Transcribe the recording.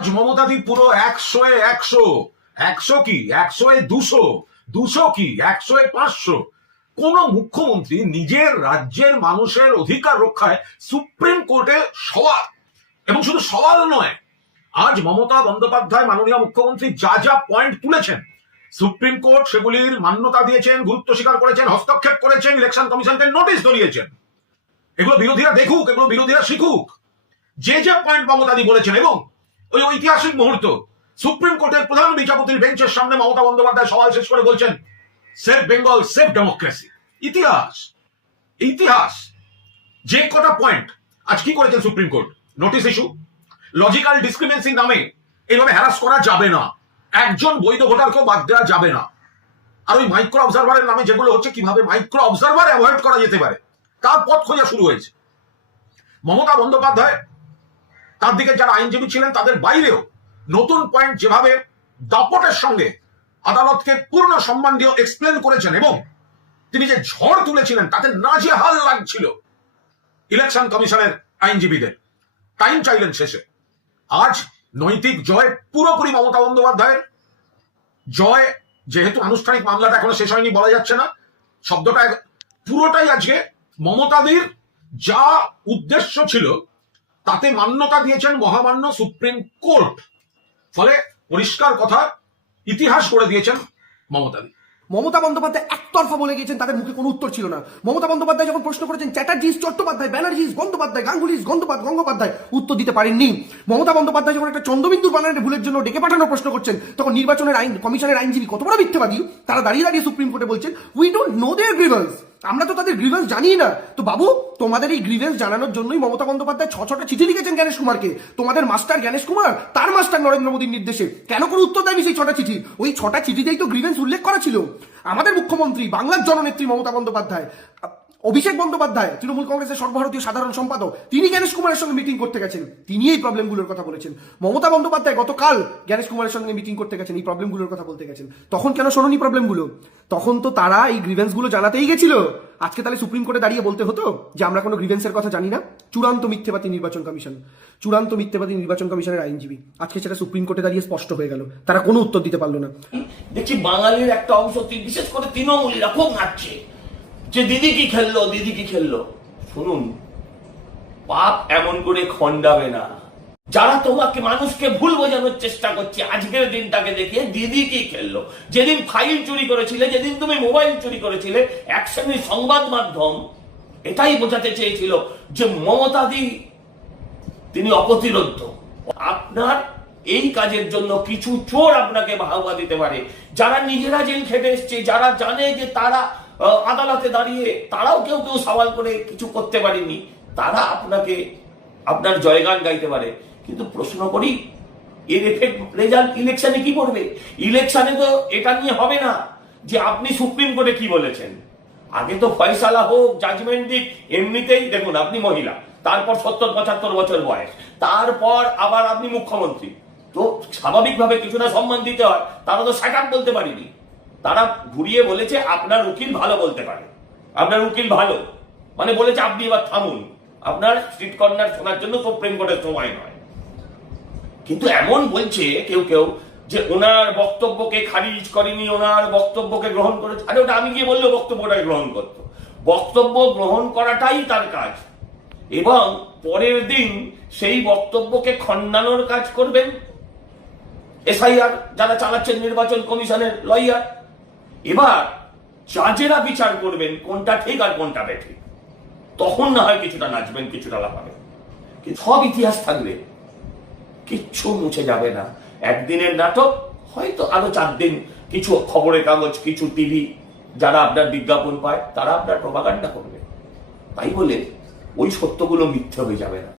মমতাদি পুরো 100-100, 100 কি 100-200, 200 কি 100-500। কোন মুখ্যমন্ত্রী নিজের রাজ্যের মানুষের অধিকার রক্ষায় সুপ্রিম কোর্টে সওয়াল, এবং শুধু সওয়াল নয়, আজ মমতা বন্দ্যোপাধ্যায় মাননীয় মুখ্যমন্ত্রী যা যা পয়েন্ট তুলেছেন, সুপ্রিম কোর্ট সেগুলির মান্যতা দিয়েছেন, গুরুত্ব স্বীকার করেছেন, হস্তক্ষেপ করেছেন, ইলেকশন কমিশনকে নোটিশ ধরিয়েছেন। এগুলো বিরোধীরা দেখুক, এগুলো বিরোধীরা শিখুক। যে যে পয়েন্ট মমতাদি বলেছেন, এবং ওই ঐতিহাসিক মুহূর্ত সুপ্রিম কোর্টের প্রধান বিচারপতির বেঞ্চের সামনে মমতা বন্দ্যোপাধ্যায় সওয়াল শেষ করে বলছেন, সেভ বেঙ্গল, সেভ ডেমোক্রেসি। ইতিহাস, ইতিহাস। যে কটা পয়েন্ট আজ কি করেছেন Supreme Court, notice issue, logical ডিসক্রিমিনেন্সির নামে এইভাবে হ্যারাস করা যাবে না, একজন বৈধ ভোটারকেও বাদ দেওয়া যাবে না। আর ওই মাইক্রো অবজারভারের নামে যেগুলো হচ্ছে, কিভাবে মাইক্রো অবজারভার অ্যাভয়েড করা যেতে পারে তার পথ খোঁজা শুরু হয়েছে। মমতা বন্দ্যোপাধ্যায় তার দিকে যারা আইনজীবী ছিলেন তাদের বাইরেও নতুন পয়েন্ট যেভাবে দাপটের সঙ্গে আদালতকে পূর্ণ সম্মান দিয়ে এক্সপ্লেন করেছেন, এবং তিনি যে ঝড় তুলেছিলেন তাতে নাজেহাল লাগছিল ইলেকশন কমিশনের আইনজীবীদের। টাইম চাইলেন শেষে। আজ নৈতিক জয় পুরোপুরি মমতা বন্দ্যোপাধ্যায়ের জয়। যেহেতু আনুষ্ঠানিক মামলাটা এখনো শেষ হয়নি, বলা যাচ্ছে না, শব্দটা পুরোটাই আজকে মমতাদির যা উদ্দেশ্য ছিল তাতে মান্যতা দিয়েছেন মহামান্য সুপ্রিম কোর্ট। ফলে পরিষ্কার কথা, ইতিহাস করে দিয়েছেন মমতাদি। মমতা বন্দ্যোপাধ্যায় একতরফা বলে গিয়েছেন, তাদের মুখে কোনো উত্তর ছিল না। মমতা বন্দ্যোপাধ্যায় যখন প্রশ্ন করেছেন চ্যাটার্জি চট্টোপাধ্যায়, ব্যানার্জি বন্দ্যোপাধ্যায়, গাঙ্গুলি গঙ্গোপাধ্যায়, উত্তর দিতে পারেননি। মমতা বন্দ্যোপাধ্যায় যখন একটা চন্দ্রবিন্দুর বানানের ভুলের জন্য ডেকে পাঠানোর প্রশ্ন করছেন, তখন নির্বাচনের আইন কমিশনের আইনজীবী কত বড় মিথ্যাবাদী, তারা দাঁড়িয়ে দাঁড়িয়ে সুপ্রিম কোর্টে বলছেন we don't know their grievance, আমরা তো তাদের গ্রিভেন্স জানি না। তো বাবু, তোমাদের এই গ্রিভেন্স জানানোর জন্যই মমতা বন্দ্যোপাধ্যায় 6টা চিঠি লিখেছেন জ্ঞানেশ কুমারকে। তোমাদের মাস্টার জ্ঞানেশ কুমার, তার মাস্টার নরেন্দ্র মোদীর নির্দেশে কেন করে উত্তর দেয়নি সেই 6টা চিঠি? ওই 6টা চিঠিতেই তো গ্রিভেন্স উল্লেখ করা ছিল। আমাদের মুখ্যমন্ত্রী, বাংলার জননেত্রী মমতা বন্দ্যোপাধ্যায়, অভিষেক বন্দ্যোপাধ্যায় তৃণমূল কংগ্রেসের সর্বভারতীয় সাধারণ সম্পাদক, তিনি জ্ঞানেশ কুমারের সঙ্গে মিটিং করতে গেছেন, তিনি এই প্রবলেমগুলোর কথা বলেছেন। মমতা বন্দ্যোপাধ্যায় গতকাল জ্ঞানেশ কুমারের সঙ্গে মিটিং করতে গেছেন, এই প্রবলেমগুলোর কথা বলতে গেছেন। তখন কেন শোনোনি প্রবলেমগুলো? তখন তো তারা এই গ্রিভেন্সগুলো জানাতেই গেছিল। আজকে তাহলে সুপ্রিম কোর্টে দাঁড়িয়ে বলতে হতো যে আমরা কোনো গ্রিভেন্সের কথা জানি না। চূড়ান্ত মিথ্যেবাদী নির্বাচন কমিশন, চূড়ান্ত মিথ্যেবাদী নির্বাচন কমিশনের আইনজীবী, আজকে সেটা সুপ্রিম কোর্টে দাঁড়িয়ে স্পষ্ট হয়ে গেল, তারা কোনো উত্তর দিতে পারলো না। দেখছি বাঙালির একটা অংশ, বিশেষ করে তৃণমূলীরা খুব নাচছে যে দিদি কি খেললো, দিদি কি খেললো। শুনুন, পাপ এমন করে খণ্ডাবে না। যারা তোমাকে মানুষকে ভুল বোঝানোর চেষ্টা করছে আজকের দিনটাকে দেখে, দিদি কি খেললো, যেদিন ফাইল চুরি করেছিলে, যেদিন তুমি মোবাইল চুরি করেছিলে, এক শ্রেণীর সংবাদ মাধ্যম এটাই বোঝাতে চেয়েছিল যে মমতাদি তিনি অপ্রতিরোধ্য। আপনার এই কাজের জন্য কিছু চোর আপনাকে বাহবা দিতে পারে, যারা নিজেরা জেল খেটে এসছে, যারা জানে যে তারা আদালতে দাঁড়িয়ে তারাও কেউ কেউ সওয়াল করে কিছু করতে পারেনি, তারা আপনাকে আপনার জয়গান গাইতে পারে। কিন্তু প্রশ্ন করি, এর এফেক্ট রেজাল্ট ইলেকশনে কি পড়বে? ইলেকশনে তো এটা নিয়ে হবে না যে আপনি সুপ্রিম কোর্টে কি বলেছেন। আগে তো ফয়সালা হোক, জাজমেন্ট দিক, এমনিতেই দেখুন আপনি মহিলা, তারপর 70-75 বছর বয়স, তারপর আবার আপনি মুখ্যমন্ত্রী, তো স্বাভাবিকভাবে কিছুটা সম্মান দিতে হয়। তারা তো সেটআপ বলতে পারেনি, তারা ঘুরিয়ে বলেছে আপনার উকিল ভালো বলতে পারে, আপনার উকিল ভালো, মানে বলেছে আপনি এবার থামুন, আপনার স্ট্রিট কর্নার শোনার জন্য সুপ্রিম কোর্টের সময় নয়। কিন্তু এমন বলছে কেউ কেউ যে ওনার বক্তব্যকে খারিজ করেনি, ওনার বক্তব্যকে গ্রহণ করেছে। আরে ওটা আমি গিয়ে বললেও বক্তব্যটাকে গ্রহণ করতো, বক্তব্য গ্রহণ করাটাই তার কাজ, এবং পরের দিন সেই বক্তব্যকে খণ্ডানোর কাজ করবেন এসআইআর যারা চালাচ্ছেন, নির্বাচন কমিশনের লয়ার। এবার জাজেরা বিচার করবেন কোনটা ঠিক আর কোনটা বেঠিক, তখন না হয় কিছুটা নাচবেন, কিছুটা লাফাবেন, কিন্তু সব ইতিহাস থাকবে, কিচ্ছু মুছে যাবে না। একদিনের নাটক, হয়তো আরো 4 দিন কিছু খবরের কাগজ, কিছু টিভি যারা আপনার বিজ্ঞাপন পায় তারা আপনার প্রপাগান্ডা করবে, তাই বলে ওই সত্যগুলো মিথ্যে হয়ে যাবে না।